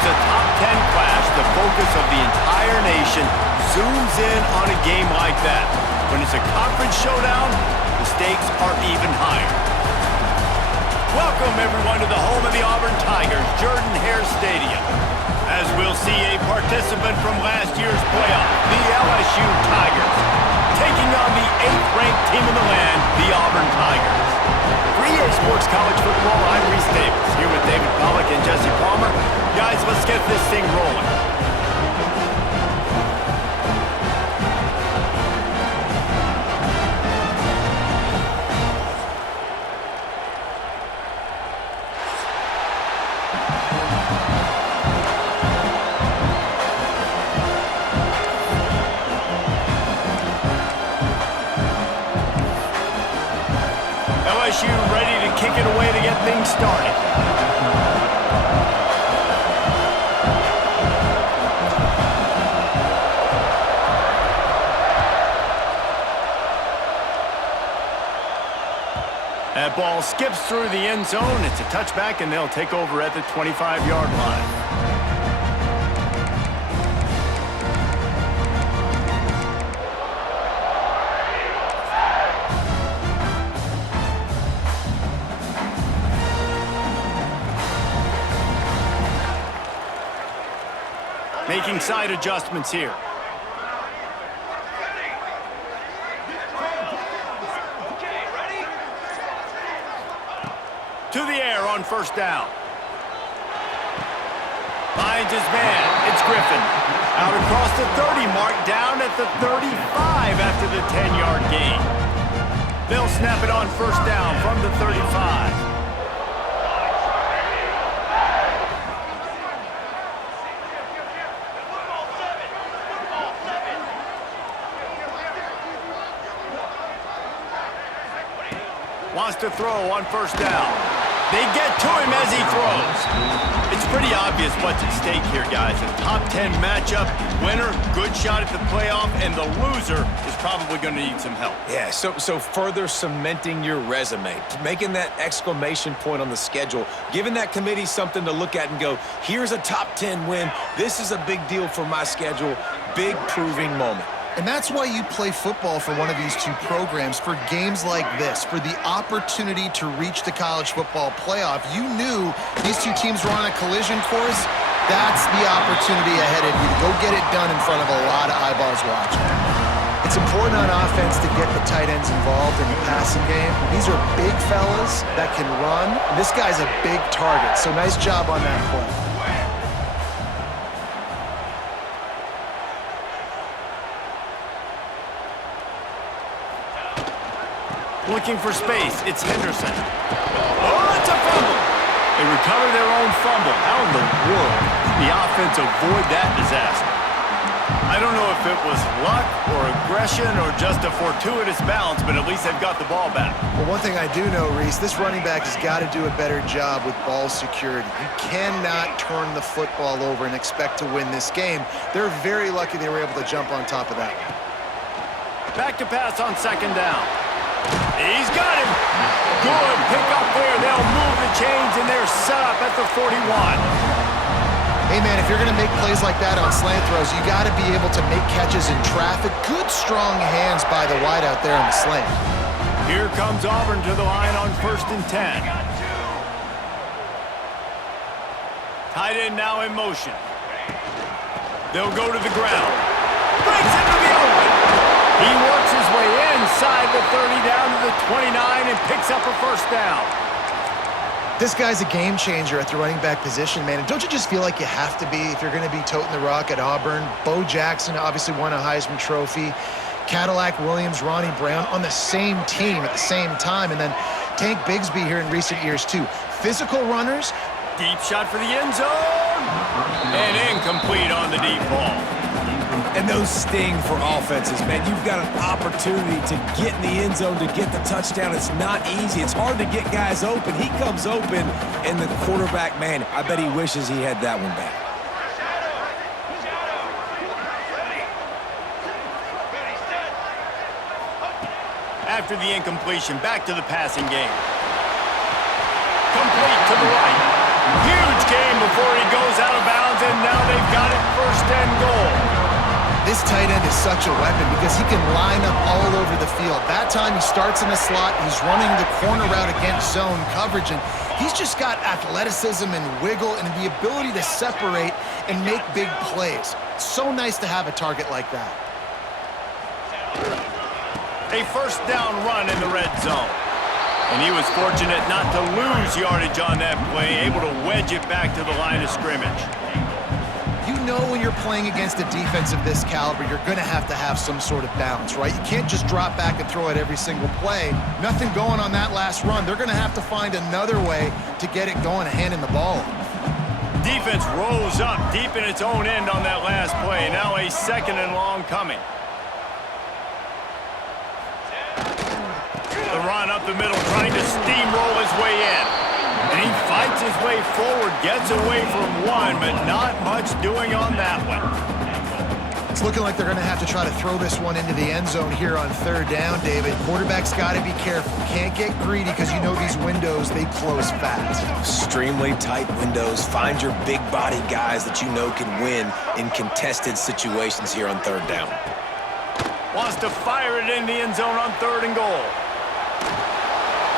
it's a top 10 clash, the focus of the entire nation zooms in on a game like that. When it's a conference showdown, the stakes are even higher. Welcome, everyone, to the home of the Auburn Tigers, Jordan-Hare Stadium. As we'll see a participant from last year's playoff, the LSU Tigers, taking on the 8th-ranked team in the land, the Auburn Tigers. For EA Sports College Football, I'm Reese Davis, here with David Pollack and Jesse Palmer. Guys, let's get this thing rolling. LSU ready to kick it away to get things started. That ball skips through the end zone. It's a touchback, and they'll take over at the 25-yard line. Making side adjustments here. To the air on first down. Finds his man. It's Griffin. Out across the 30 mark, down at the 35 after the 10-yard gain. They'll snap it on first down from the 35. Wants to throw on first down. They get to him as he throws. It's pretty obvious what's at stake here, guys. A top 10 matchup, winner, good shot at the playoff, and the loser is probably going to need some help. Yeah, so further cementing your resume, making that exclamation point on the schedule, giving that committee something to look at and go, here's a top 10 win. This is a big deal for my schedule. Big proving moment. And that's why you play football for one of these two programs, for games like this, for the opportunity to reach the college football playoff. You knew these two teams were on a collision course. That's the opportunity ahead of you to go get it done in front of a lot of eyeballs watching. It's important on offense to get the tight ends involved in the passing game. These are big fellas that can run. This guy's a big target, so nice job on that play. Looking for space, it's Henderson. Oh, it's a fumble. They recover their own fumble. How in the world did the offense avoid that disaster? I don't know if it was luck or aggression or just a fortuitous bounce, but at least they've got the ball back. Well, one thing I do know, Reese, this running back has got to do a better job with ball security. You cannot turn the football over and expect to win this game. They're very lucky they were able to jump on top of that one. Back to pass on second down. He's got him. Good pick up there. They'll move the chains, and they're set up at the 41. Hey, man, if you're going to make plays like that on slant throws, you got to be able to make catches in traffic. Good, strong hands by the wide out there on the slant. Here comes Auburn to the line on 1st and 10. Tight end now in motion. They'll go to the ground. Breaks into the open. He works his way inside the 30 down to the 29 and picks up a first down. This guy's a game changer at the running back position, man. And don't you just feel like you have to be if you're going to be toting the rock at Auburn? Bo Jackson obviously won a Heisman Trophy. Cadillac Williams, Ronnie Brown on the same team at the same time. And then Tank Bigsby here in recent years, too. Physical runners. Deep shot for the end zone. And incomplete on the deep ball. And those sting for offenses, man. You've got an opportunity to get in the end zone, to get the touchdown. It's not easy. It's hard to get guys open. He comes open, and the quarterback, man, I bet he wishes he had that one back. After the incompletion, back to the passing game. Complete to the right. Huge game before he goes out of bounds, and now they've got it 1st and goal. This tight end is such a weapon because he can line up all over the field. That time he starts in the slot, he's running the corner route against zone coverage, and he's just got athleticism and wiggle and the ability to separate and make big plays. It's so nice to have a target like that. A 1st down run in the red zone. And he was fortunate not to lose yardage on that play, able to wedge it back to the line of scrimmage. You know when you're playing against a defense of this caliber, you're going to have some sort of balance, right? You can't just drop back and throw it every single play. Nothing going on that last run. They're going to have to find another way to get it going and handing the ball. Defense rose up deep in its own end on that last play. Now a 2nd and long coming. The run up the middle, trying to steamroll his way in. And he fights his way forward, gets away from one, but not much doing on that one. It's looking like they're going to have to try to throw this one into the end zone here on 3rd down, David. Quarterback's got to be careful. Can't get greedy because you know these windows, they close fast. Extremely tight windows. Find your big body guys that you know can win in contested situations here on 3rd down. Wants to fire it in the end zone on 3rd and goal.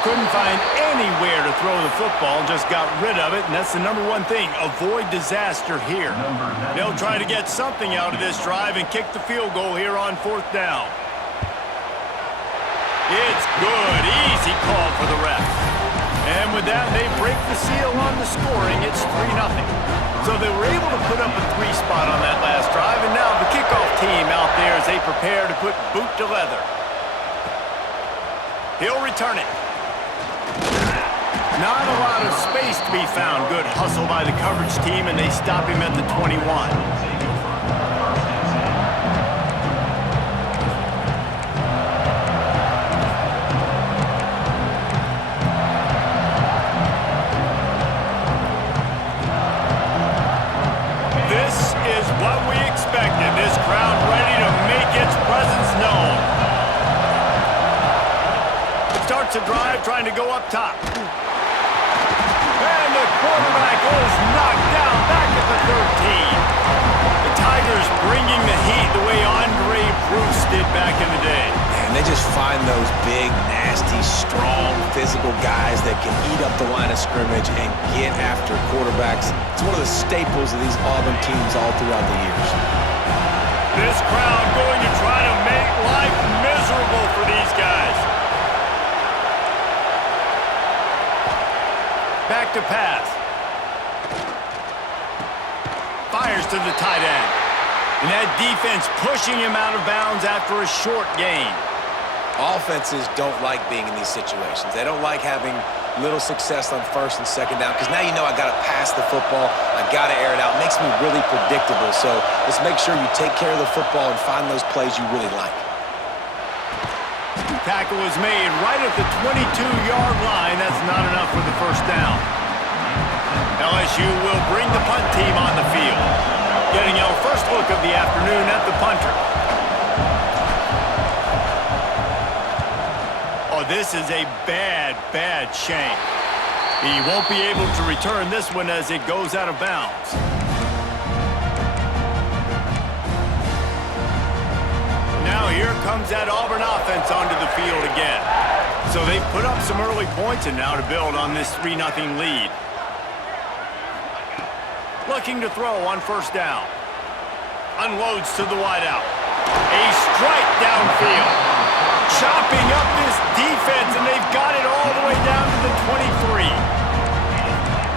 Couldn't find anywhere to throw the football, just got rid of it, and that's the #1 thing. Avoid disaster here. They'll try to get something out of this drive and kick the field goal here on 4th down. It's good. Easy call for the ref. And with that, they break the seal on the scoring. It's 3-0. So they were able to put up a 3 spot on that last drive, and now the kickoff team out there as they prepare to put boot to leather. He'll return it. Not a lot of space to be found. Good hustle by the coverage team, and they stop him at the 21. This is what we expected. This crowd ready to make its presence known. Starts a drive trying to go up top. And the quarterback is knocked down back at the 13. The Tigers bringing the heat the way Andre Bruce did back in the day. And they just find those big, nasty, strong, physical guys that can eat up the line of scrimmage and get after quarterbacks. It's one of the staples of these Auburn teams all throughout the years. This crowd going to try to make life miserable for these guys. Back to pass. Fires to the tight end. And that defense pushing him out of bounds after a short gain. Offenses don't like being in these situations. They don't like having little success on 1st and 2nd down because now you know I got to pass the football. I got to air it out. It makes me really predictable. So let's make sure you take care of the football and find those plays you really like. Tackle is made right at the 22-yard line. That's not enough for the 1st down. LSU will bring the punt team on the field. Getting our first look of the afternoon at the punter. Oh, this is a bad, bad shank. He won't be able to return this one as it goes out of bounds. Now here comes that Auburn offense onto the field again. So they've put up some early points and now to build on this 3-0 lead. Looking to throw on 1st down. Unloads to the wideout. A strike downfield. Chopping up this defense, and they've got it all the way down to the 23.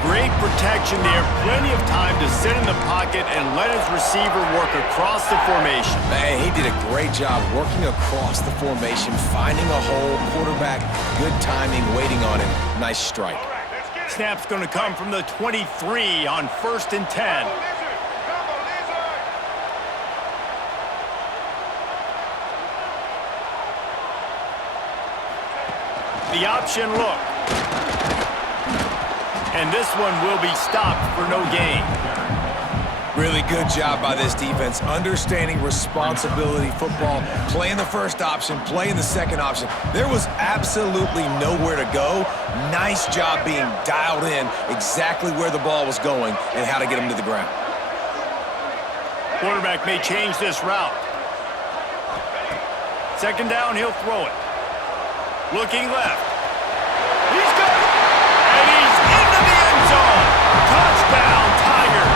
Great protection there. Plenty of time to sit in the pocket and let his receiver work across the formation. Man, he did a great job working across the formation, finding a hole, quarterback, good timing, waiting on him. Nice strike. Snap's going to come from the 23 on 1st and 10. The option look. And this one will be stopped for no gain. Really good job by this defense, understanding responsibility football, playing the first option, playing the second option. There was absolutely nowhere to go. Nice job being dialed in exactly where the ball was going and how to get him to the ground. Quarterback may change this route. Second down, he'll throw it. Looking left. He's got it! And he's into the end zone! Touchdown, Tigers!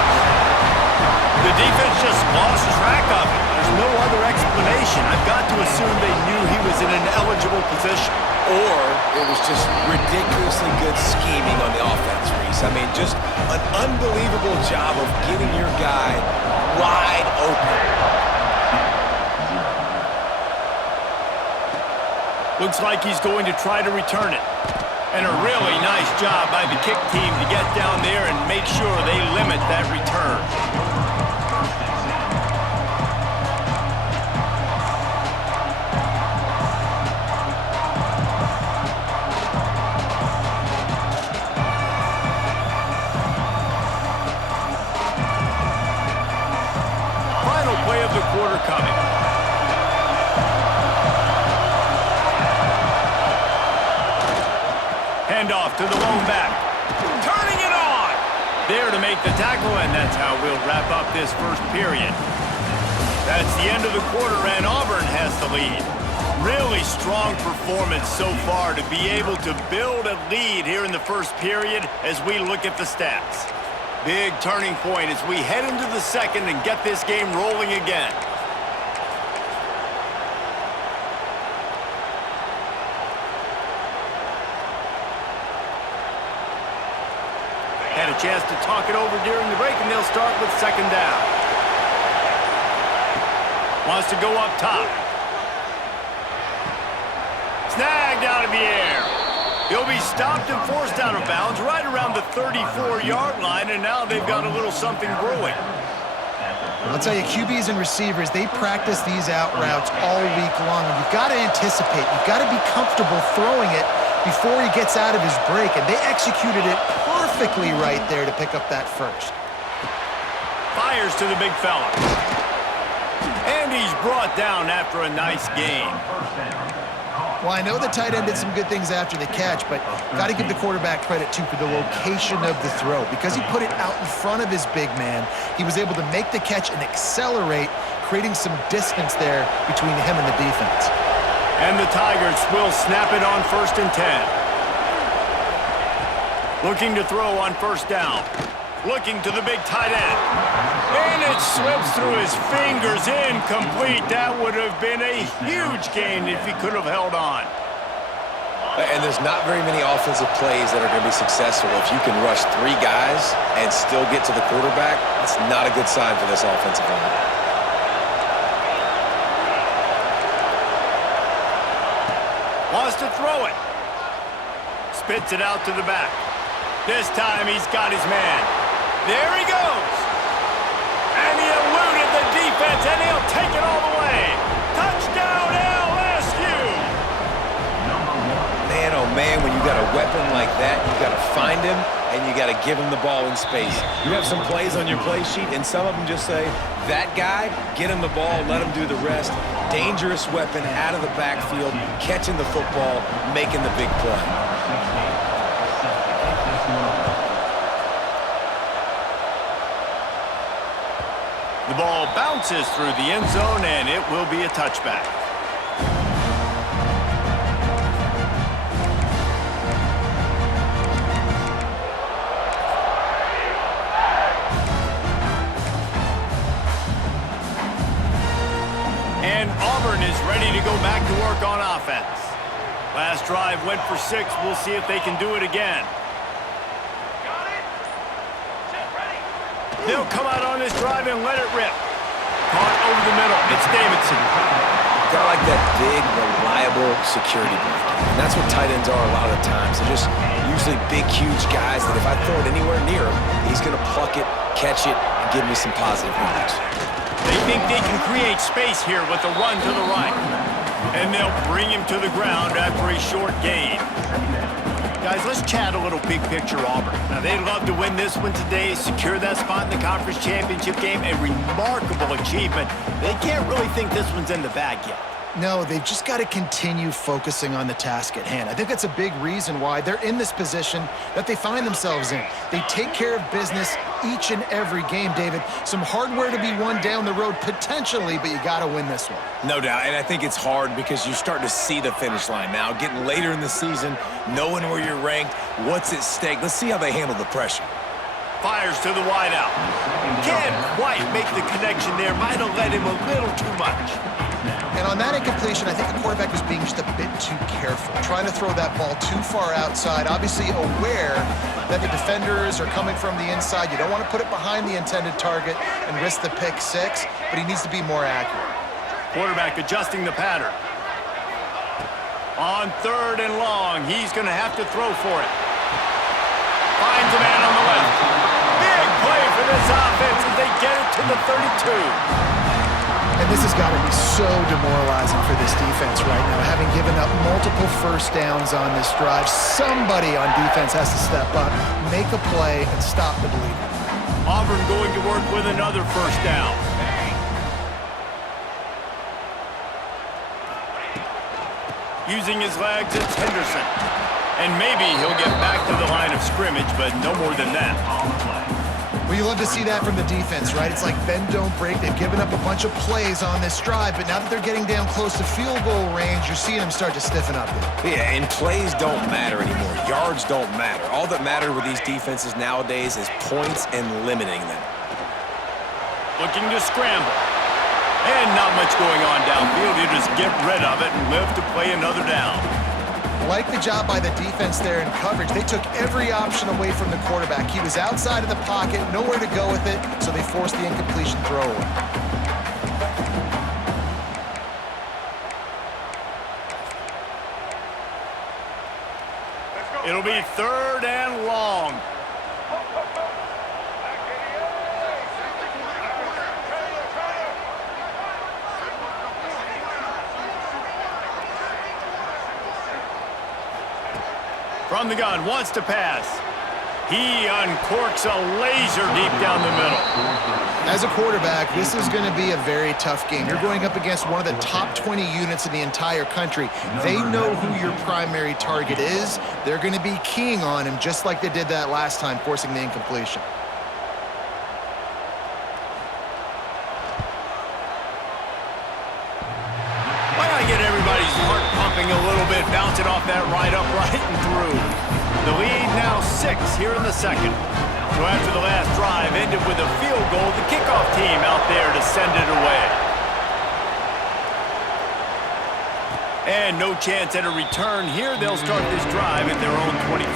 The defense just lost track of it. There's no other explanation. I've got to assume they knew he was in an eligible position. Or it was just ridiculously good scheming on the offense, Reese. I mean, just an unbelievable job of getting your guy wide open. Looks like he's going to try to return it. And a really nice job by the kick team to get down there and make sure they limit that return. Final play of the quarter coming. Handoff to the lone back. Turning it on! There to make the tackle, and that's how we'll wrap up this first period. That's the end of the quarter, and Auburn has the lead. Really strong performance so far to be able to build a lead here in the first period as we look at the stats. Big turning point as we head into the second and get this game rolling again. Had a chance to talk it over during the break, and they'll start with second down. Wants to go up top. Snagged out of the air. He'll be stopped and forced out of bounds right around the 34-yard line, and now they've got a little something brewing. I'll tell you, QBs and receivers, they practice these out routes all week long, and you've got to anticipate. You've got to be comfortable throwing it before he gets out of his break, and they executed it perfectly right there to pick up that first. Fires to the big fella. And he's brought down after a nice gain. Well, I know the tight end did some good things after the catch, but got to give the quarterback credit, too, for the location of the throw. Because he put it out in front of his big man, he was able to make the catch and accelerate, creating some distance there between him and the defense. And the Tigers will snap it on 1st and 10. Looking to throw on first down. Looking to the big tight end. And it slips through his fingers, incomplete. That would have been a huge gain if he could have held on. And there's not very many offensive plays that are going to be successful. If you can rush 3 guys and still get to the quarterback, that's not a good sign for this offensive line. Wants to throw it. Spits it out to the back. This time he's got his man. There he goes. And he eluded the defense, and he'll take it all the way. Touchdown, LSU! Man, oh man, when you got a weapon like that, you got to find him, and you got to give him the ball in space. You have some plays on your play sheet, and some of them just say, that guy, get him the ball, let him do the rest. Dangerous weapon out of the backfield, catching the football, making the big play. The ball bounces through the end zone, and it will be a touchback. And Auburn is ready to go back to work on offense. Last drive went for 6. We'll see if they can do it again. They'll come out on this drive and let it rip. Caught over the middle. It's Davidson. Got like that big, reliable security blanket. And that's what tight ends are a lot of the times. They're just usually big, huge guys that if I throw it anywhere near him, he's going to pluck it, catch it, and give me some positive yards. They think they can create space here with a run to the right. And they'll bring him to the ground after a short gain. Guys, let's chat a little big picture Auburn. Now, they'd love to win this one today, secure that spot in the conference championship game, a remarkable achievement. They can't really think this one's in the bag yet. No, they've just got to continue focusing on the task at hand. I think that's a big reason why they're in this position that they find themselves in. They take care of business each and every game, David. Some hardware to be won down the road potentially, but you got to win this one. No doubt, and I think it's hard because you start to see the finish line now, getting later in the season, knowing where you're ranked, what's at stake. Let's see how they handle the pressure. Fires to the wideout. Can't quite make the connection there. Might have led him a little too much. And on that incompletion, I think the quarterback was being just a bit too careful, trying to throw that ball too far outside, obviously aware that the defenders are coming from the inside. You don't want to put it behind the intended target and risk the pick six, but he needs to be more accurate. Quarterback adjusting the pattern. On 3rd and long, he's going to have to throw for it. Finds a man on the left. Big play for this offense as they get it to the 32. And this has got to be so demoralizing for this defense right now, having given up multiple first downs on this drive. Somebody on defense has to step up, make a play, and stop the bleeding. Auburn going to work with another first down. Using his legs, it's Henderson. And maybe he'll get back to the line of scrimmage, but no more than that. Well, you love to see that from the defense, right? It's like bend, don't break. They've given up a bunch of plays on this drive, but now that they're getting down close to field goal range, you're seeing them start to stiffen up there. Yeah, and plays don't matter anymore. Yards don't matter. All that matters with these defenses nowadays is points and limiting them. Looking to scramble. And not much going on downfield. You just get rid of it and live to play another down. Like the job by the defense there in coverage. They took every option away from the quarterback. He was outside of the pocket, nowhere to go with it, so they forced the incompletion throw away. It'll be 3rd and long. From the gun, wants to pass. He uncorks a laser deep down the middle. As a quarterback, this is going to be a very tough game. You're going up against one of the top 20 units in the entire country. They know who your primary target is. They're going to be keying on him just like they did that last time, forcing the incompletion. Why not get everybody's heart pumping a little bit, bouncing off that right upright and through. The lead now 6 here in the second. So after the last drive ended with a field goal, the kickoff team out there to send it away. And no chance at a return here. They'll start this drive at their own 25.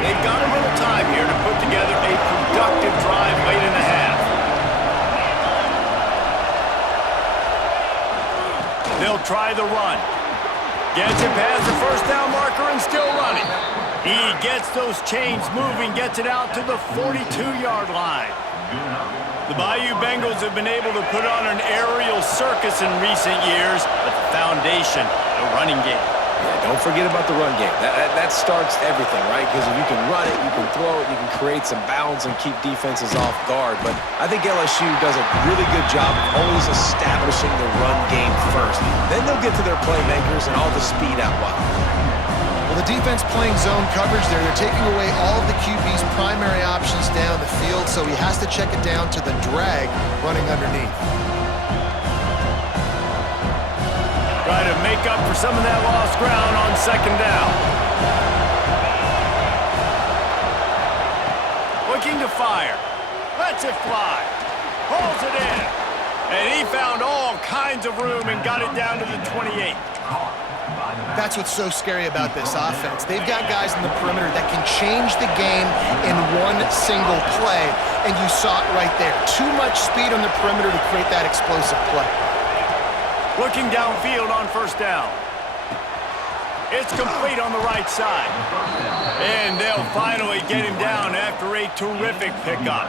They've got a little time here to put together a productive drive late in the half. They'll try the run. Gets it past the first down marker and still running. He gets those chains moving, gets it out to the 42-yard line. The Bayou Bengals have been able to put on an aerial circus in recent years, but the foundation, the running game. Yeah, don't forget about the run game. That starts everything, right? Because if you can run it, you can throw it, you can create some balance and keep defenses off guard. But I think LSU does a really good job of always establishing the run game first. Then they'll get to their playmakers and all the speed out wide. Well, the defense playing zone coverage there. They're taking away all of the QB's primary options down the field, so he has to check it down to the drag running underneath. Try to make up for some of that lost ground on second down. Looking to fire. Lets it fly. Pulls it in. And he found all kinds of room and got it down to the 28. That's what's so scary about this offense. They've got guys in the perimeter that can change the game in one single play, and you saw it right there. Too much speed on the perimeter to create that explosive play. Looking downfield on first down. It's complete on the right side. And they'll finally get him down after a terrific pickup.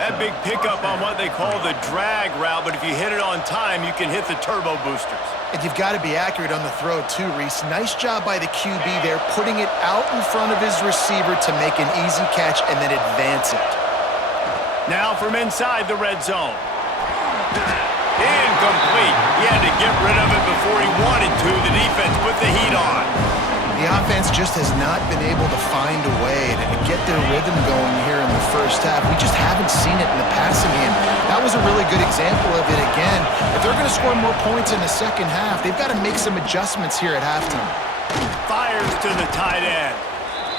That big pickup on what they call the drag route, but if you hit it on time, you can hit the turbo boosters. And you've got to be accurate on the throw too, Reese. Nice job by the QB there, putting it out in front of his receiver to make an easy catch and then advance it. Now from inside the red zone. Incomplete. He had to get rid of it before he wanted to. The defense put the heat on. The offense just has not been able to find a way to get their rhythm going here in the first half. We just haven't seen it in the passing game. That was a really good example of it again. If they're going to score more points in the second half, they've got to make some adjustments here at halftime. Fires to the tight end.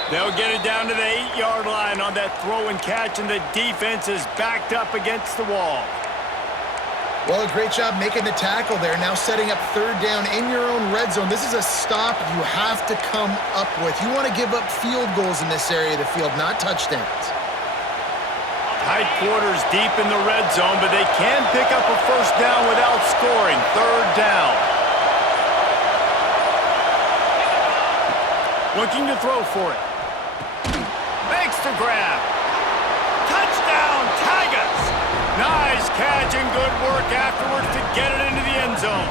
They'll get it down to the 8-yard line on that throw and catch, and the defense is backed up against the wall. Well, a great job making the tackle there. Now setting up third down in your own red zone. This is a stop you have to come up with. You want to give up field goals in this area of the field, not touchdowns. Tight quarters deep in the red zone, but they can pick up a first down without scoring. Third down. Looking to throw for it. Makes the grab. Touchdown, Tigers! Nice catch and good work afterwards to get it into the end zone.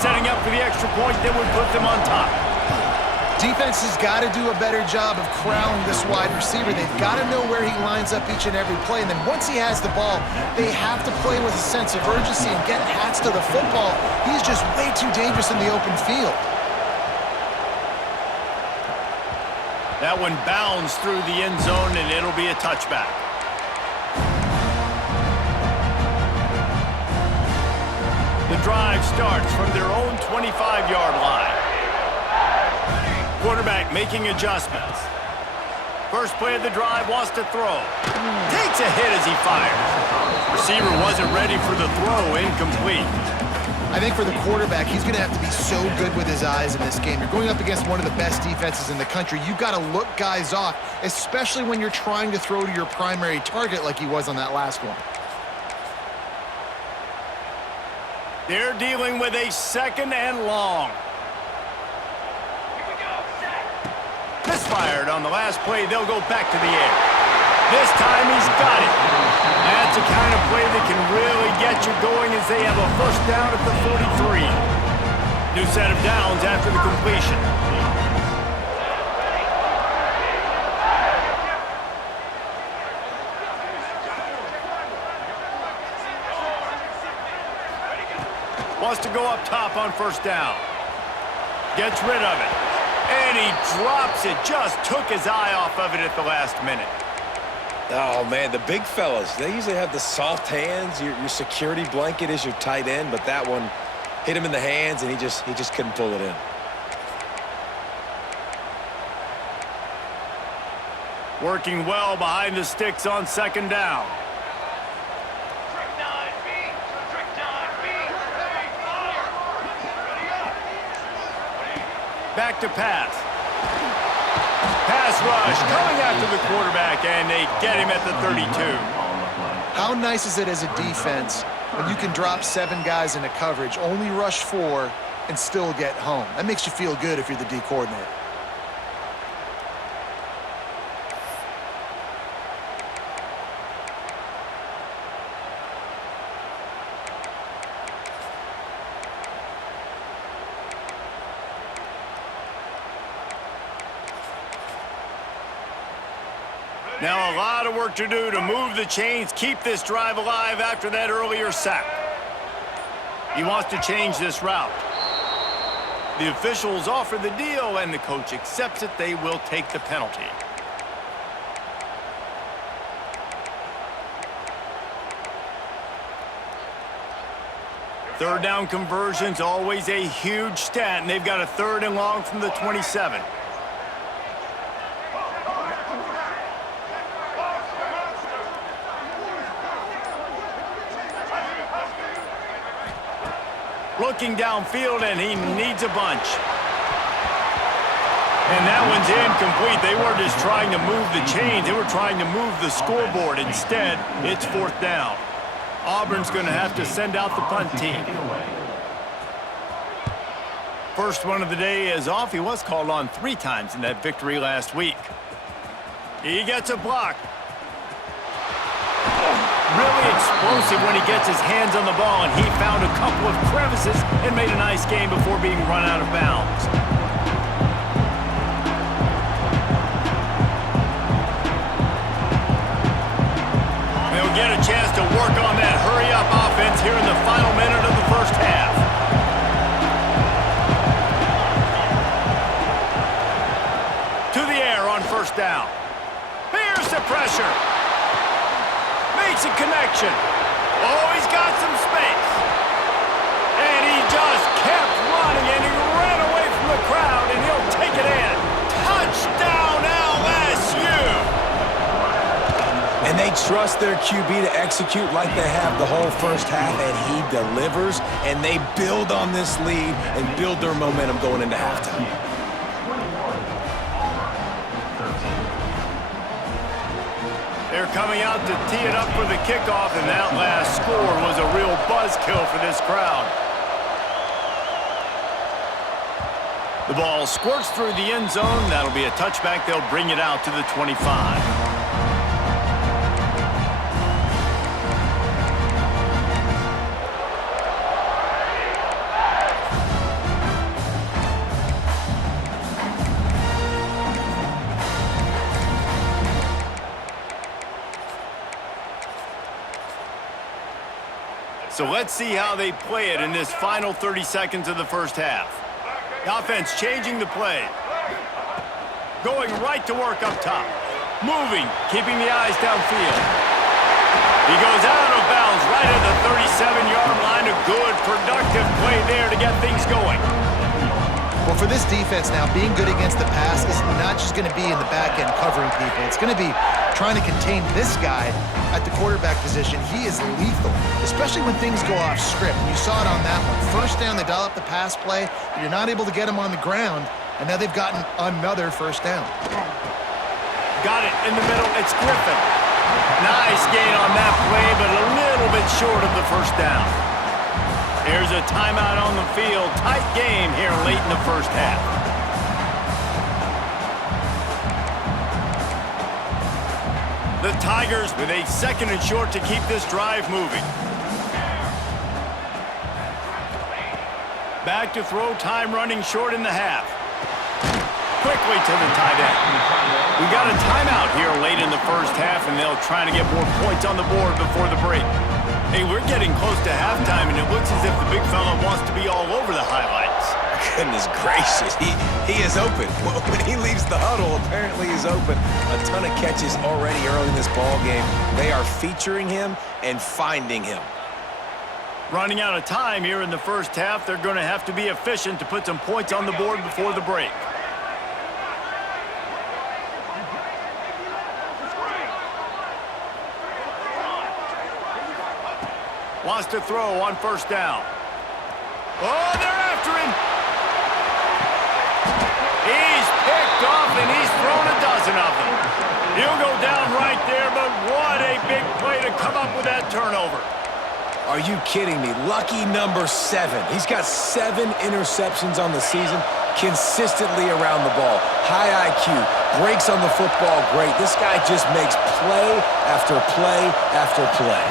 Setting up for the extra point that would put them on top. Defense has got to do a better job of corralling this wide receiver. They've got to know where he lines up each and every play. And then once he has the ball, they have to play with a sense of urgency and get hats to the football. He's just way too dangerous in the open field. That one bounds through the end zone, and it'll be a touchback. The drive starts from their own 25-yard line. Quarterback making adjustments. First play of the drive, wants to throw. Takes a hit as he fires. Receiver wasn't ready for the throw, incomplete. I think for the quarterback, he's going to have to be so good with his eyes in this game. You're going up against one of the best defenses in the country. You've got to look guys off, especially when you're trying to throw to your primary target like he was on that last one. They're dealing with a second and long. Misfired on the last play. They'll go back to the air. This time he's got it. That's the kind of play that can really get you going as they have a first down at the 43. New set of downs after the completion. Wants to go up top on first down. Gets rid of it. And he drops it. Just took his eye off of it at the last minute. Oh, man, the big fellas, they usually have the soft hands. Your security blanket is your tight end, but that one hit him in the hands, and he just couldn't pull it in. Working well behind the sticks on second down. Back to pass. Pass rush coming after the quarterback, and they get him at the 32. How nice is it as a defense when you can drop 7 guys into coverage, only rush 4, and still get home? That makes you feel good if you're the D coordinator. Now a lot of work to do to move the chains, keep this drive alive after that earlier sack. He wants to change this route. The officials offer the deal, and the coach accepts it. They will take the penalty. Third down conversion's always a huge stat, and they've got a third and long from the 27. Looking downfield, and he needs a bunch. And that one's incomplete. They weren't just trying to move the chains. They were trying to move the scoreboard. Instead, it's fourth down. Auburn's going to have to send out the punt team. First one of the day is off. He was called on 3 times in that victory last week. He gets a block. Really explosive when he gets his hands on the ball, and he found a couple of crevices and made a nice game before being run out of bounds. They'll get a chance to work on that hurry-up offense here in the final minute of the first half. To the air on first down. Here's the pressure. Makes a connection. Oh, he's got some space. And he just kept running, and he ran away from the crowd, and he'll take it in. Touchdown, LSU! And they trust their QB to execute like they have the whole first half, and he delivers, and they build on this lead and build their momentum going into halftime. They're coming out to tee it up for the kickoff, and that last score was a real buzzkill for this crowd. The ball squirts through the end zone. That'll be a touchback. They'll bring it out to the 25. So let's see how they play it in this final 30 seconds of the first half. The offense changing the play. Going right to work up top. Moving, keeping the eyes downfield. He goes out of bounds right at the 37-yard line. A good, productive play there to get things going. Well, for this defense now, being good against the pass is not just going to be in the back end covering people. It's going to be trying to contain this guy at the quarterback position. He is lethal, especially when things go off script. And you saw it on that one. First down, they dial up the pass play, but you're not able to get him on the ground, and now they've gotten another first down. Got it in the middle. It's Griffin. Nice gain on that play, but a little bit short of the first down. There's a timeout on the field. Tight game here late in the first half. The Tigers with a 2nd and short to keep this drive moving. Back to throw, time running short in the half. Quickly to the tight end. We got a timeout here late in the first half, and they'll try to get more points on the board before the break. Hey, we're getting close to halftime, and it looks as if the big fella wants to be all over the highlights. Goodness gracious, he is open. When he leaves the huddle, apparently he's open. A ton of catches already early in this ball game. They are featuring him and finding him. Running out of time here in the first half, they're going to have to be efficient to put some points on the board before the break. Wants to throw on first down. Oh, they're after him. He's picked off, and he's thrown a dozen of them. He'll go down right there, but what a big play to come up with that turnover. Are you kidding me? Lucky number 7. He's got 7 interceptions on the season, consistently around the ball. High IQ, breaks on the football great. This guy just makes play after play after play.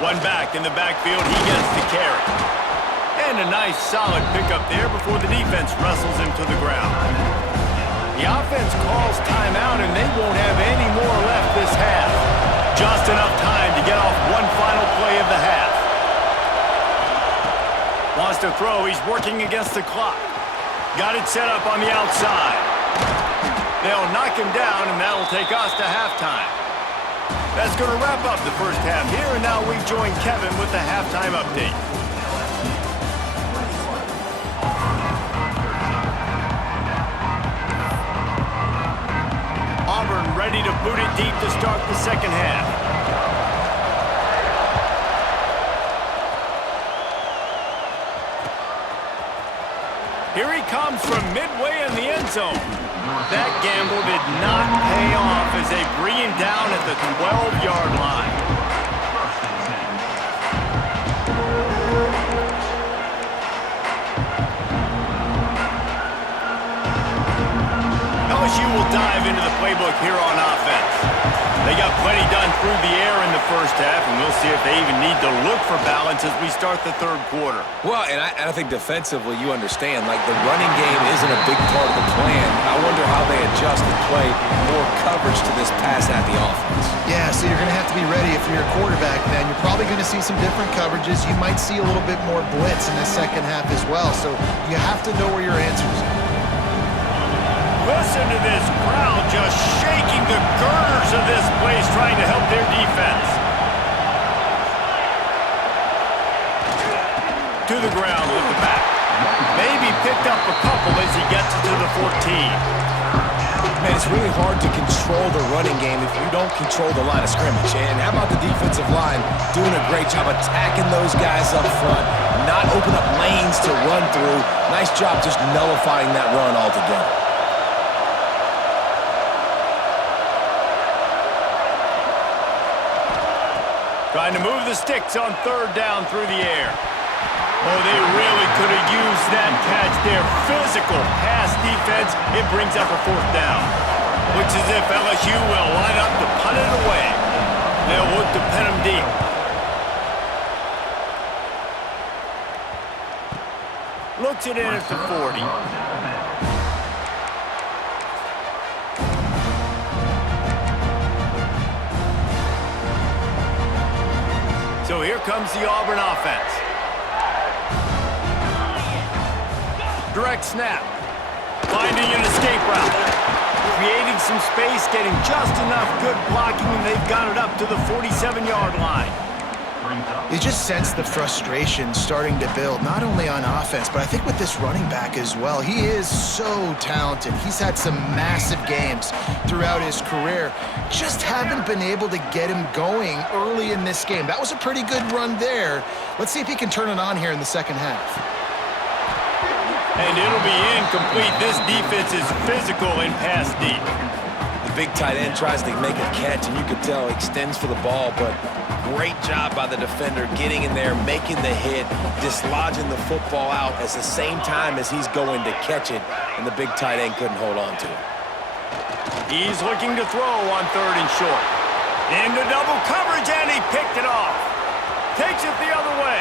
One back in the backfield, he gets the carry. And a nice solid pickup there before the defense wrestles him to the ground. The offense calls timeout, and they won't have any more left this half. Just enough time to get off one final play of the half. Wants to throw, he's working against the clock. Got it set up on the outside. They'll knock him down, and that'll take us to halftime. That's going to wrap up the first half here, and now we join Kevin with the halftime update. Auburn ready to boot it deep to start the second half. Here he comes from midway in the end zone. That gamble did not pay off as they bring him down at the 12-yard line. LSU will dive into the playbook here on offense. They got plenty done through the air in the first half, and we'll see if they even need to look for balance as we start the third quarter. Well, and I think defensively, you understand, like the running game isn't a big part of the plan. I wonder how they adjust and play more coverage to this pass-happy offense. Yeah, so you're going to have to be ready if you're a quarterback, man. You're probably going to see some different coverages. You might see a little bit more blitz in the second half as well, so you have to know where your answers are. Listen to this crowd just shaking the girders of this place, trying to help their defense. To the ground with the back. Maybe picked up a couple as he gets it to the 14. Man, it's really hard to control the running game if you don't control the line of scrimmage. And how about the defensive line doing a great job attacking those guys up front, not open up lanes to run through. Nice job just nullifying that run altogether. Trying to move the sticks on third down through the air. Oh, they really could have used that catch there. Physical pass defense. It brings up a fourth down. Looks as if LSU will line up to punt it away. They'll look to pin them deep. Looks it in at the 40. So here comes the Auburn offense. Direct snap. Finding an escape route. Creating some space, getting just enough good blocking, and they've got it up to the 47-yard line. You just sense the frustration starting to build, not only on offense, but I think with this running back as well. He is so talented. He's had some massive games throughout his career. Just haven't been able to get him going early in this game. That was a pretty good run there. Let's see if he can turn it on here in the second half. And it'll be incomplete. This defense is physical and pass deep. The big tight end tries to make a catch, and you can tell he extends for the ball, but great job by the defender getting in there, making the hit, dislodging the football out at the same time as he's going to catch it, and the big tight end couldn't hold on to it. He's looking to throw on third and short. Into double coverage, and he picked it off. Takes it the other way,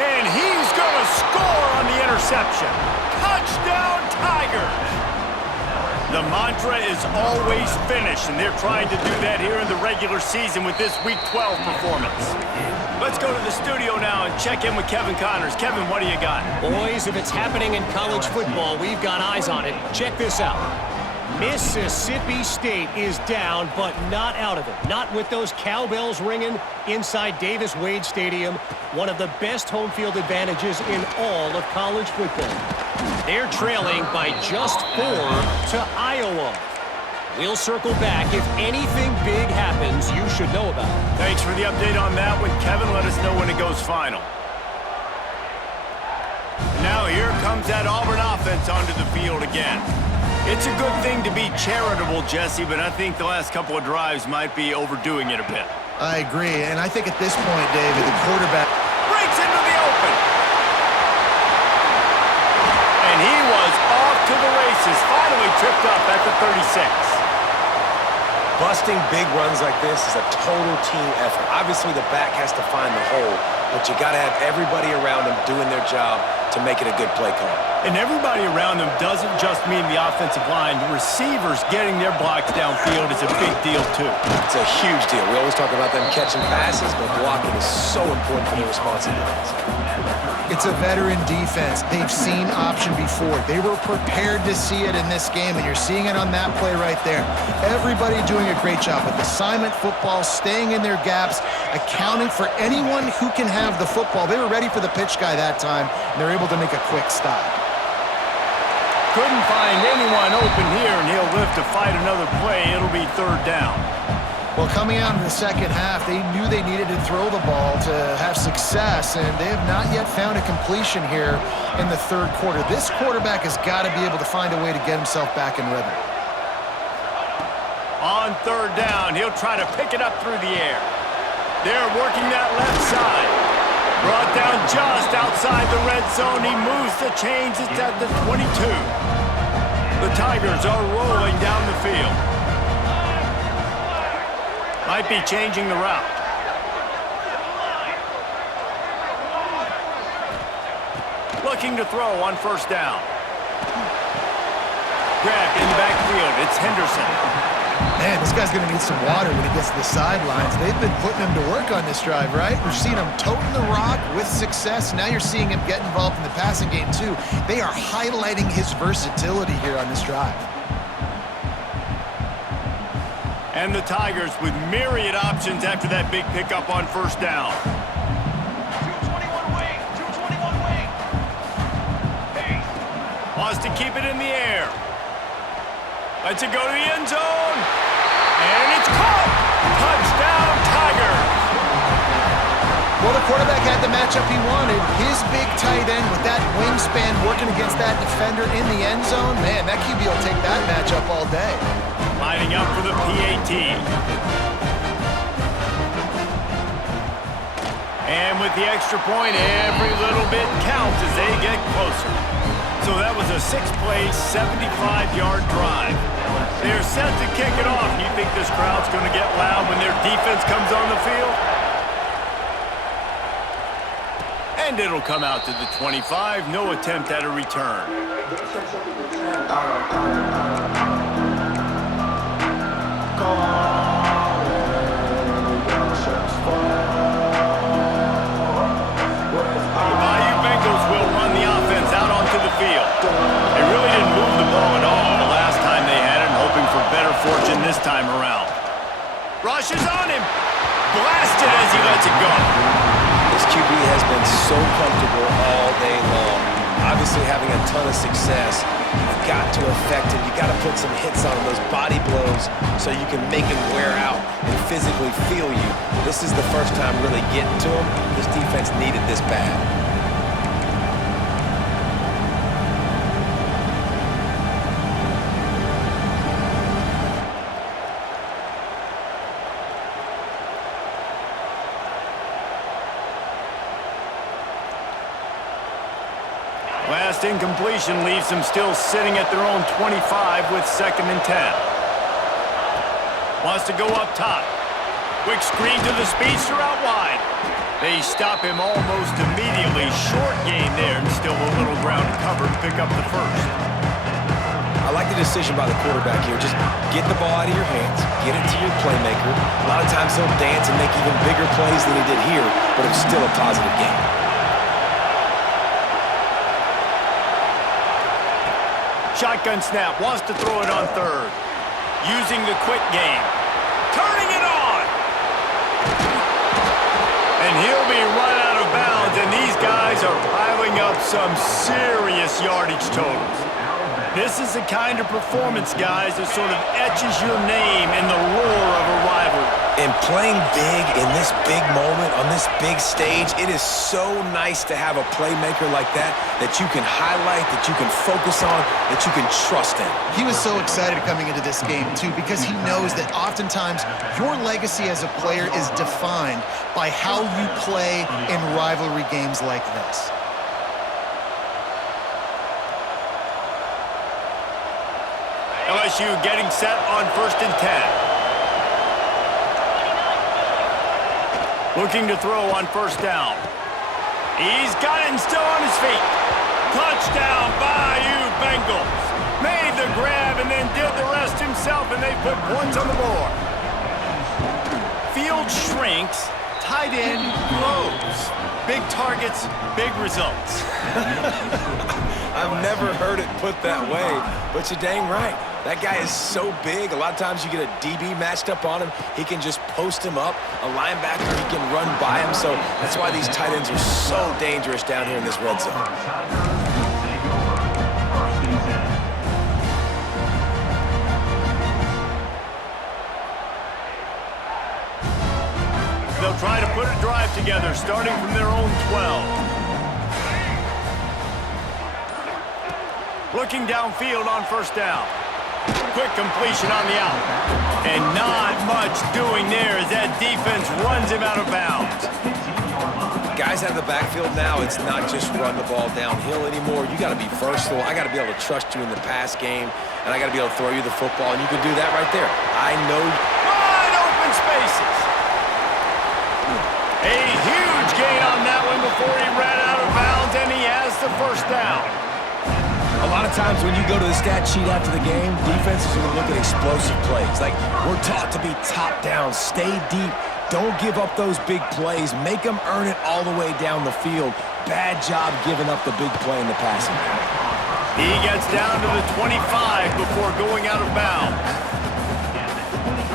and he's going to score on the interception. Touchdown, Tigers! The mantra is always finish, and they're trying to do that here in the regular season with this Week 12 performance. Let's go to the studio now and check in with Kevin Connors. Kevin, what do you got? Boys, if it's happening in college football, we've got eyes on it. Check this out. Mississippi State is down, but not out of it. Not with those cowbells ringing inside Davis-Wade Stadium, one of the best home field advantages in all of college football. They're trailing by just 4 to Iowa. We'll circle back. If anything big happens, you should know about it. Thanks for the update on that one, Kevin. Let us know when it goes final. Now here comes that Auburn offense onto the field again. It's a good thing to be charitable, Jesse, but I think the last couple of drives might be overdoing it a bit. I agree, and I think at this point, David, the quarterback Breaks into the open. And he was off to the races, finally tripped up at the 36. Busting big runs like this is a total team effort. Obviously, the back has to find the hole, but you got to have everybody around them doing their job to make it a good play call. And everybody around them doesn't just mean the offensive line. The receivers getting their blocks downfield is a big deal, too. It's a huge deal. We always talk about them catching passes, but blocking is so important for their responsibilities. It's a veteran defense. They've seen option before. They were prepared to see it in this game, and you're seeing it on that play right there. Everybody doing a great job with assignment football, staying in their gaps, accounting for anyone who can have the football. They were ready for the pitch guy that time, and they're able to make a quick stop. Couldn't find anyone open here, and he'll live to fight another play. It'll be third down. Well, coming out in the second half, they knew they needed to throw the ball to have success, and they have not yet found a completion here in the third quarter. This quarterback has got to be able to find a way to get himself back in rhythm. On third down, he'll try to pick it up through the air. They're working that left side. Brought down just outside the red zone. He moves the chains. It's at the 22. The Tigers are rolling down the field. Might be changing the route. Looking to throw on first down. Grabbed in the backfield. It's Henderson. Man, this guy's going to need some water when he gets to the sidelines. They've been putting him to work on this drive, right? We've seen him toting the rock with success. Now you're seeing him get involved in the passing game, too. They are highlighting his versatility here on this drive. And the Tigers with myriad options after that big pickup on first down. 221 wing, 221 wing. Hey. Wants to keep it in the air. Lets it go to the end zone. And it's caught. Touchdown, Tigers. Well, the quarterback had the matchup he wanted. His big tight end with that wingspan working against that defender in the end zone. Man, that QB will take that matchup all day. Lining up for the PAT. And with the extra point, every little bit counts as they get closer. So that was a 6-play, 75-yard drive. They're set to kick it off. You think this crowd's going to get loud when their defense comes on the field? And it'll come out to the 25. No attempt at a return. They really didn't move the ball at all the last time they had it, hoping for better fortune this time around. Rush is on him. Blasted as he lets it go. This QB has been so comfortable all day long. Obviously having a ton of success. You've got to affect him. You've got to put some hits on him, those body blows, so you can make him wear out and physically feel you. This is the first time really getting to him. This defense needed this bad. Last incompletion leaves them still sitting at their own 25 with 2nd and 10. Wants to go up top. Quick screen to the speedster out wide. They stop him almost immediately. Short gain there and still a little ground to cover to pick up the first. I like the decision by the quarterback here. Just get the ball out of your hands, get it to your playmaker. A lot of times he'll dance and make even bigger plays than he did here, but it was still a positive game. Shotgun snap, wants to throw it on third. Using the quick game. Turning it on! And he'll be run out of bounds, and these guys are piling up some serious yardage totals. This is the kind of performance, guys, that sort of etches your name in the roar of a rivalry. And playing big in this big moment, on this big stage, it is so nice to have a playmaker like that you can highlight, that you can focus on, that you can trust in. He was so excited coming into this game, too, because he knows that oftentimes your legacy as a player is defined by how you play in rivalry games like this. LSU getting set on 1st and 10. Looking to throw on first down. He's got it and still on his feet. Touchdown, Bayou Bengals. Made the grab and then did the rest himself, and they put points on the board. Field shrinks, tight end grows. Big targets, big results. I've never heard it put that way, but you're dang right. That guy is so big. A lot of times you get a DB matched up on him. He can just post him up. A linebacker, he can run by him. So that's why these tight ends are so dangerous down here in this red zone. They'll try to put a drive together, starting from their own 12. Looking downfield on first down. Quick completion on the out. And not much doing there as that defense runs him out of bounds. Guys out of the backfield now, it's not just run the ball downhill anymore. You got to be versatile. I got to be able to trust you in the pass game, and I got to be able to throw you the football, and you can do that right there. I know. Wide open spaces. A huge gain on that one before he ran out of bounds, and he has the first down. A lot of times when you go to the stat sheet after the game, defenses are going to look at explosive plays. Like, we're taught to be top down, stay deep, don't give up those big plays, make them earn it all the way down the field. Bad job giving up the big play in the passing game. He gets down to the 25 before going out of bounds.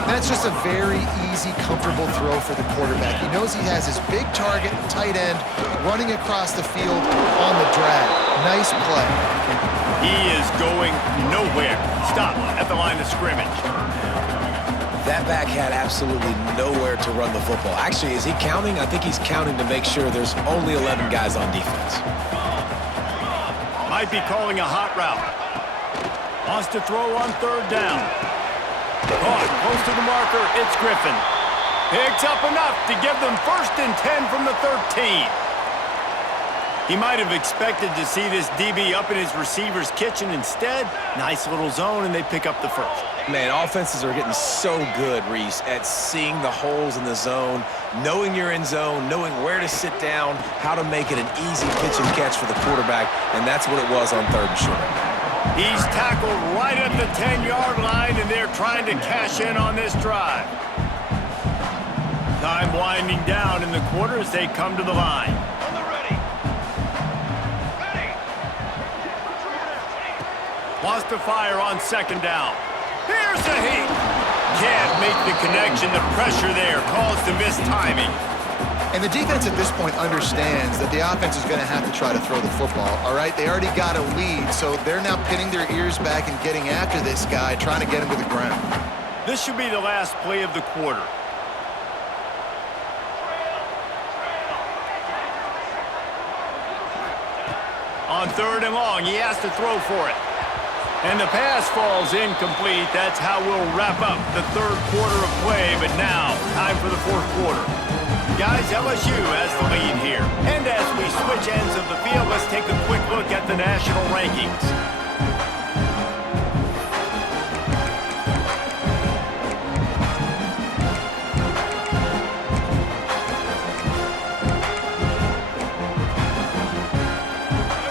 That's just a very easy, comfortable throw for the quarterback. He knows he has his big target, tight end, running across the field on the drag. Nice play. He is going nowhere. Stop at the line of scrimmage. That back had absolutely nowhere to run the football. Actually, is he counting? I think he's counting to make sure there's only 11 guys on defense. Might be calling a hot route. Wants to throw on third down. Caught close to the marker, it's Griffin. Picks up enough to give them 1st and 10 from the 13. He might have expected to see this DB up in his receiver's kitchen. Instead, nice little zone, and they pick up the first. Man, offenses are getting so good, Reese, at seeing the holes in the zone, knowing you're in zone, knowing where to sit down, how to make it an easy pitch and catch for the quarterback, and that's what it was on 3rd and short. He's tackled right at the 10-yard line, and they're trying to cash in on this drive. Time winding down in the quarter as they come to the line. Wants to fire on 2nd down. Here's a heat. Can't make the connection. The pressure there caused the missed timing. And the defense at this point understands that the offense is going to have to try to throw the football, all right? They already got a lead, so they're now pinning their ears back and getting after this guy, trying to get him to the ground. This should be the last play of the quarter. On 3rd and long, he has to throw for it. And the pass falls incomplete. That's how we'll wrap up the 3rd quarter of play. But now, time for the 4th quarter. Guys, LSU has the lead here. And as we switch ends of the field, let's take a quick look at the national rankings.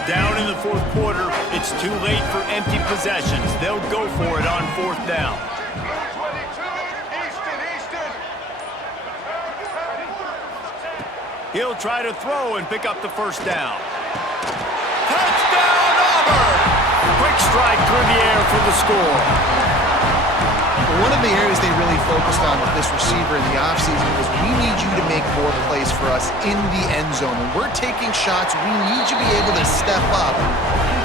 Down in the 4th quarter, it's too late for empty possessions. They'll go for it on 4th down. He'll try to throw and pick up the 1st down. Touchdown, Auburn! Quick strike through the air for the score. One of the areas they really focused on with this receiver in the offseason was we need you to make more plays for us in the end zone. When we're taking shots, we need you to be able to step up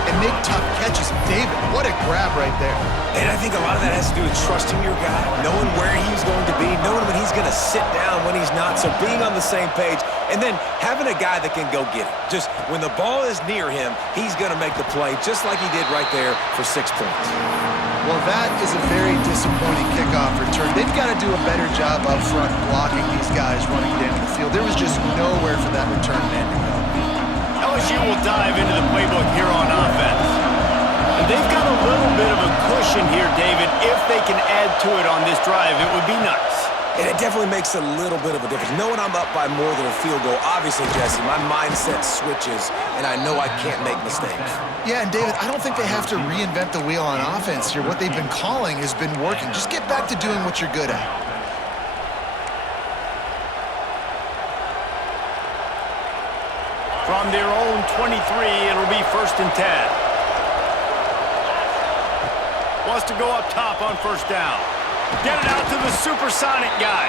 and make tough catches. David, what a grab right there. And I think a lot of that has to do with trusting your guy, knowing where he's going to be, knowing when he's going to sit down, when he's not, so being on the same page, and then having a guy that can go get it. Just when the ball is near him, he's going to make the play just like he did right there for 6 points. Well, that is a very disappointing kickoff return. They've got to do a better job up front blocking these guys running down the field. There was just nowhere for that return man to go. LSU will dive into the playbook here on offense. And they've got a little bit of a cushion here, David. If they can add to it on this drive, it would be nice. And it definitely makes a little bit of a difference. Knowing I'm up by more than a field goal, obviously, Jesse, my mindset switches, and I know I can't make mistakes. Yeah, and David, I don't think they have to reinvent the wheel on offense here. What they've been calling has been working. Just get back to doing what you're good at. From their own 23, it'll be 1st and 10. Wants to go up top on 1st down. Get it out to the supersonic guy.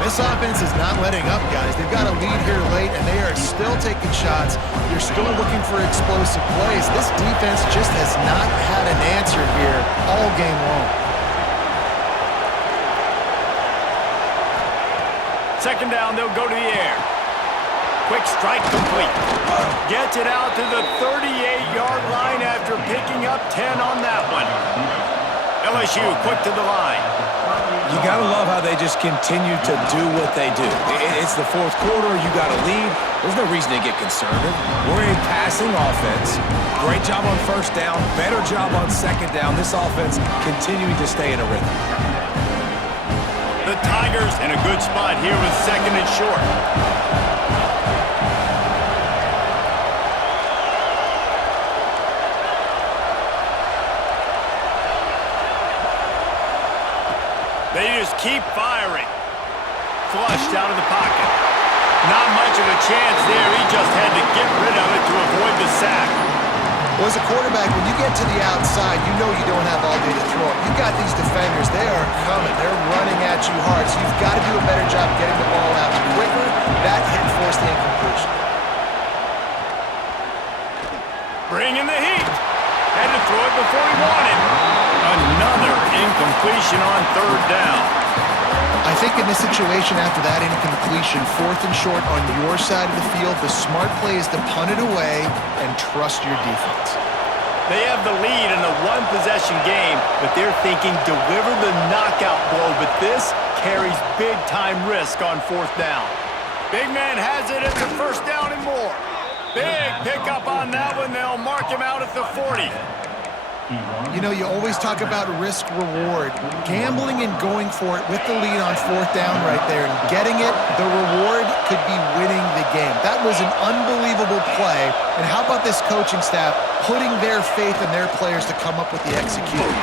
This offense is not letting up, guys. They've got a lead here late, and they are still taking shots. They're still looking for explosive plays. This defense just has not had an answer here all game long. 2nd down, they'll go to the air. Quick strike complete. Gets it out to the 38-yard line after picking up 10 on that one. LSU quick to the line. You got to love how they just continue to do what they do. It's the fourth quarter. You got a lead. There's no reason to get conservative. We're a passing offense. Great job on first down. Better job on second down. This offense continuing to stay in a rhythm. The Tigers in a good spot here with second and short. They just keep firing. Flushed out of the pocket. Not much of a chance there. He just had to get rid of it to avoid the sack. Well, as a quarterback, when you get to the outside, you know you don't have all day to throw it. You've got these defenders. They are coming. They're running at you hard. So you've got to do a better job getting the ball out quicker. That hit forced the incompletion. Bringing the heat. Had to throw it before he wanted. Another incompletion on third down. I think in this situation after that incompletion, fourth and short on your side of the field, the smart play is to punt it away and trust your defense. They have the lead in a one-possession game, but they're thinking deliver the knockout blow, but this carries big-time risk on fourth down. Big man has it at the first down and more. Big pickup on that one. They'll mark him out at the 40. You know, you always talk about risk-reward. Gambling and going for it with the lead on fourth down right there and getting it, the reward could be winning the game. That was an unbelievable play. And how about this coaching staff putting their faith in their players to come up with the execution?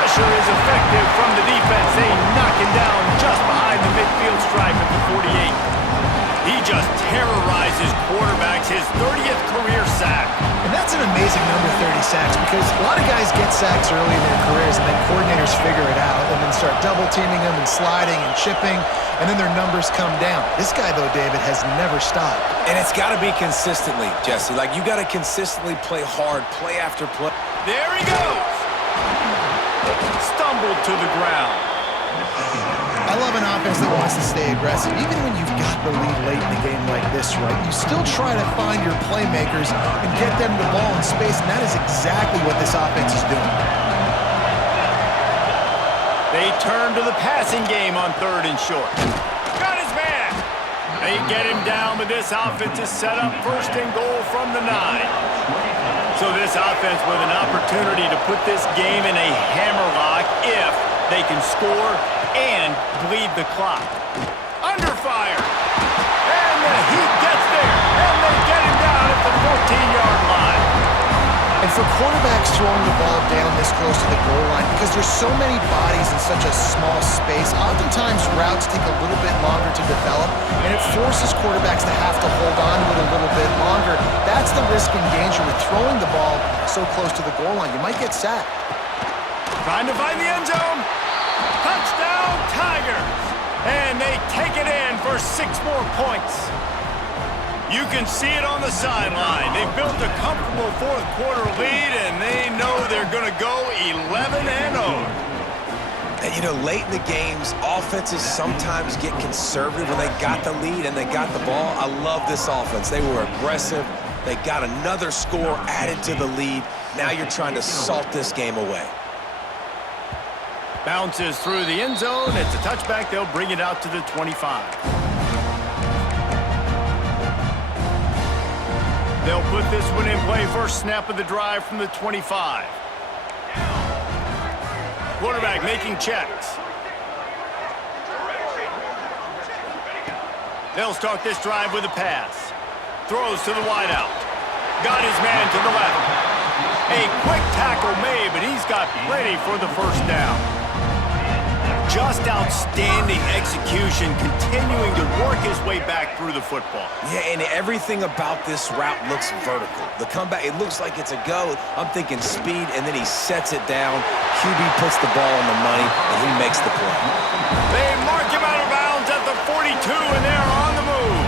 Pressure is effective from the defense. They knock him down just behind the midfield stripe at the 48. He just terrorizes quarterbacks, his 30th career sack. And that's an amazing number, 30 sacks, because a lot of guys get sacks early in their careers and then coordinators figure it out and then start double-teaming them and sliding and chipping, and then their numbers come down. This guy, though, David, has never stopped. And it's got to be consistently, Jesse. Like, you got to consistently play hard, play after play. There he goes. Stumbled to the ground. I love an offense that wants to stay aggressive. Even when you've got the lead late in the game like this, right, you still try to find your playmakers and get them the ball in space, and that is exactly what this offense is doing. They turn to the passing game on third and short. Got his man. They get him down, but this offense is set up first and goal from the 9. So this offense with an opportunity to put this game in a hammerlock if they can score and bleed the clock. Under fire. And the Heat gets there. And they get him down at the 14-yard line. And for quarterbacks throwing the ball down this close to the goal line, because there's so many bodies in such a small space, oftentimes routes take a little bit longer to develop, and it forces quarterbacks to have to hold on to it a little bit longer. That's the risk and danger with throwing the ball so close to the goal line. You might get sacked. Trying to find the end zone. Touchdown, Tigers! And they take it in for 6 more points. You can see it on the sideline. They've built a comfortable fourth quarter lead, and they know they're going to go 11-0. And, you know, late in the games, offenses sometimes get conservative when they got the lead and they got the ball. I love this offense. They were aggressive. They got another score added to the lead. Now you're trying to salt this game away. Bounces through the end zone. It's a touchback. They'll bring it out to the 25. They'll put this one in play. First snap of the drive from the 25. Quarterback making checks. They'll start this drive with a pass. Throws to the wideout. Got his man to the left. A quick tackle made, but he's got plenty for the first down. Just outstanding execution, continuing to work his way back through the football. Yeah, and everything about this route looks vertical. The comeback, it looks like it's a go. I'm thinking speed, and then he sets it down. QB puts the ball on the money, and he makes the play. They mark him out of bounds at the 42, and they're on the move.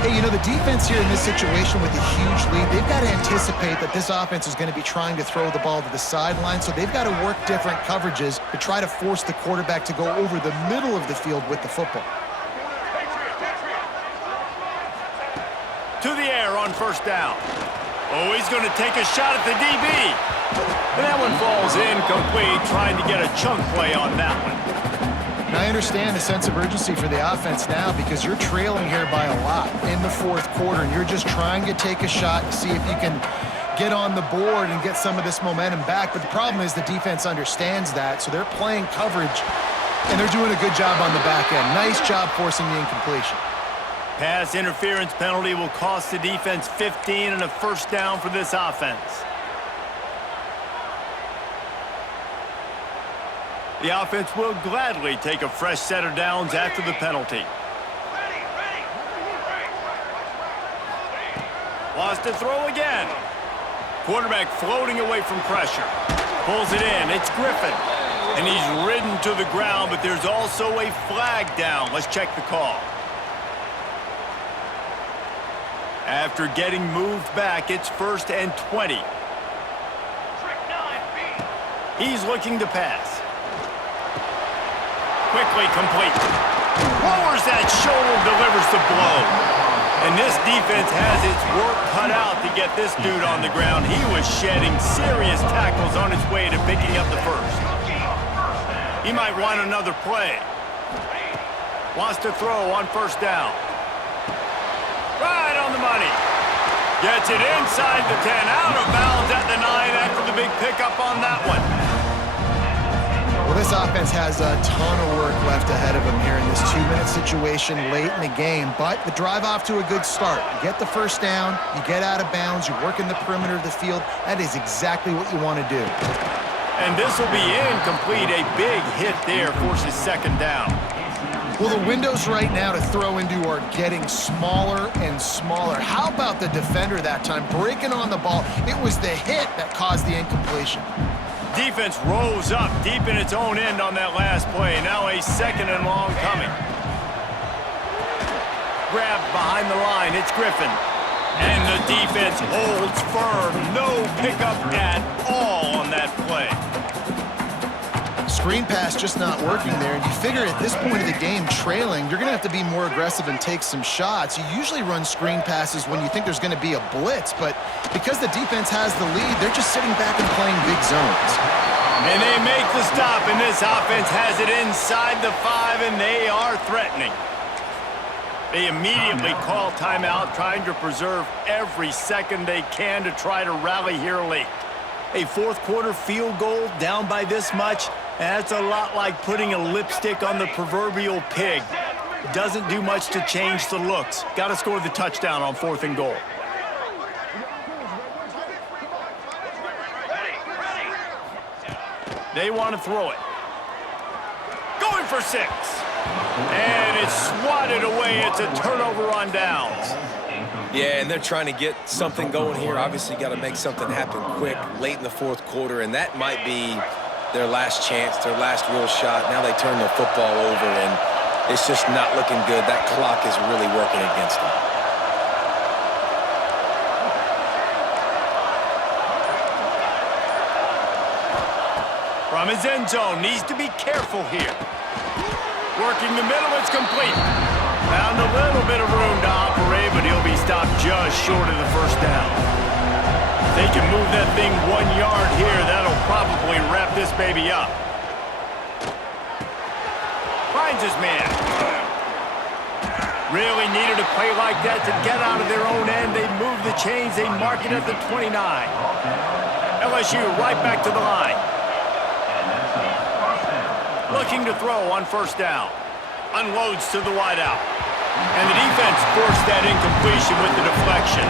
Hey, you know, the defense here in this situation with a huge lead, they've got to anticipate that this offense is going to be trying to throw the ball to the sideline, so they've got to work different coverages to try to force the quarterback to go over the middle of the field with the football. To the air on first down. Oh, he's going to take a shot at the DB. And that one falls incomplete, trying to get a chunk play on that one. And I understand the sense of urgency for the offense now because you're trailing here by a lot in the fourth quarter, and you're just trying to take a shot to see if you can get on the board and get some of this momentum back. But the problem is the defense understands that, so they're playing coverage, and they're doing a good job on the back end. Nice job forcing the incompletion. Pass interference penalty will cost the defense 15 and a first down for this offense. The offense will gladly take a fresh set of downs after the penalty. Wants to throw again. Quarterback floating away from pressure. Pulls it in. It's Griffin. And he's ridden to the ground, but there's also a flag down. Let's check the call. After getting moved back, it's 1st and 20. He's looking to pass. Quickly complete. Lowers that shoulder, delivers the blow. And this defense has its work cut out to get this dude on the ground. He was shedding serious tackles on his way to picking up the first. He might want another play. Wants to throw on first down. Right on the money. Gets it inside the 10, out of bounds at the 9 after the big pickup on that one. Well, this offense has a ton of work left ahead of them here in this 2-minute situation late in the game, but the drive off to a good start. You get the first down, you get out of bounds, you work in the perimeter of the field. That is exactly what you want to do. And this will be incomplete. A big hit there forces second down. Well, the windows right now to throw into are getting smaller and smaller. How about the defender that time breaking on the ball? It was the hit that caused the incompletion. Defense rose up deep in its own end on that last play. Now a 2nd and long coming. Grabbed behind the line. It's Griffin. And the defense holds firm. No pickup at all on that play. Screen pass just not working there, and you figure at this point of the game, trailing, you're going to have to be more aggressive and take some shots. You usually run screen passes when you think there's going to be a blitz, but because the defense has the lead, they're just sitting back and playing big zones. And they make the stop, and this offense has it inside the 5, and they are threatening. They immediately call timeout, trying to preserve every second they can to try to rally here late. A fourth quarter field goal down by this much, that's a lot like putting a lipstick on the proverbial pig. Doesn't do much to change the looks. Got to score the touchdown on 4th and goal. They want to throw it. Going for 6. And it's swatted away. It's a turnover on downs. Yeah, and they're trying to get something going here. Obviously, got to make something happen quick late in the fourth quarter, and that might be their last chance, their last real shot. Now they turn the football over, and it's just not looking good. That clock is really working against them. From his end zone, needs to be careful here. Working the middle, it's complete. Found a little bit of room to operate, but he'll be stopped just short of the first down. If they can move that thing 1 yard here, that'll probably wrap this baby up. Finds his man. Really needed a play like that to get out of their own end. They move the chains. They mark it at the 29. LSU right back to the line. Looking to throw on first down. Unloads to the wideout. And the defense forced that incompletion with the deflection.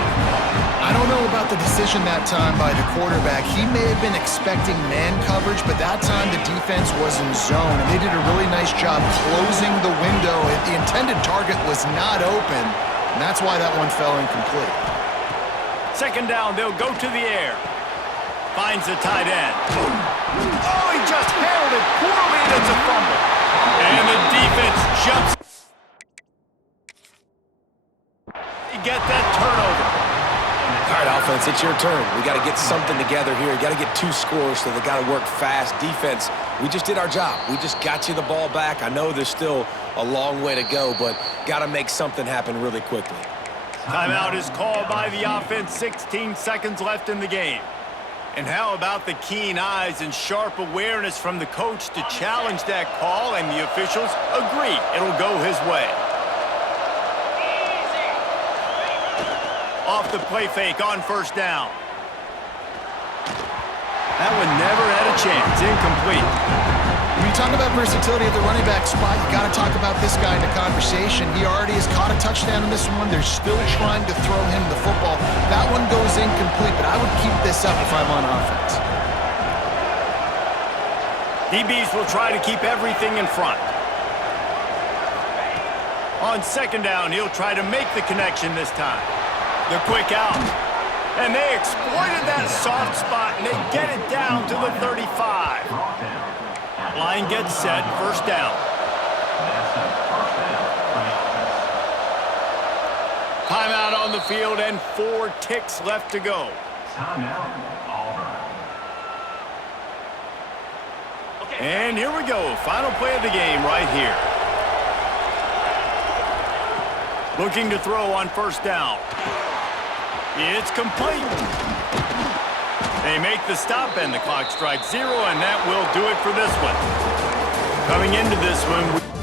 I don't know about the decision that time by the quarterback. He may have been expecting man coverage, but that time the defense was in zone, and they did a really nice job closing the window. The intended target was not open, and that's why that one fell incomplete. Second down, they'll go to the air. Finds the tight end. Oh, he just handled it poorly, and it's a fumble. And the defense jumps. You get that turnover. All right, offense, it's your turn. We got to get something together here. You got to get 2 scores, so they got to work fast. Defense, we just did our job. We just got you the ball back. I know there's still a long way to go, but got to make something happen really quickly. Timeout is called by the offense. 16 seconds left in the game. And how about the keen eyes and sharp awareness from the coach to challenge that call, and the officials agree it'll go his way. Off the play fake on first down. That one never had a chance. Incomplete. When you talk about versatility at the running back spot, you got to talk about this guy in the conversation. He already has caught a touchdown in this one. They're still trying to throw him the football. That one goes incomplete, but I would keep this up if I'm on offense. DBs will try to keep everything in front. On second down, he'll try to make the connection this time. The quick out. And they exploited that soft spot, and they get it down to the 35. Line gets set, first down. Timeout on the field, and 4 ticks left to go. And here we go, final play of the game right here. Looking to throw on first down. It's complete. They make the stop, and the clock strikes 0, and that will do it for this one. Coming into this one...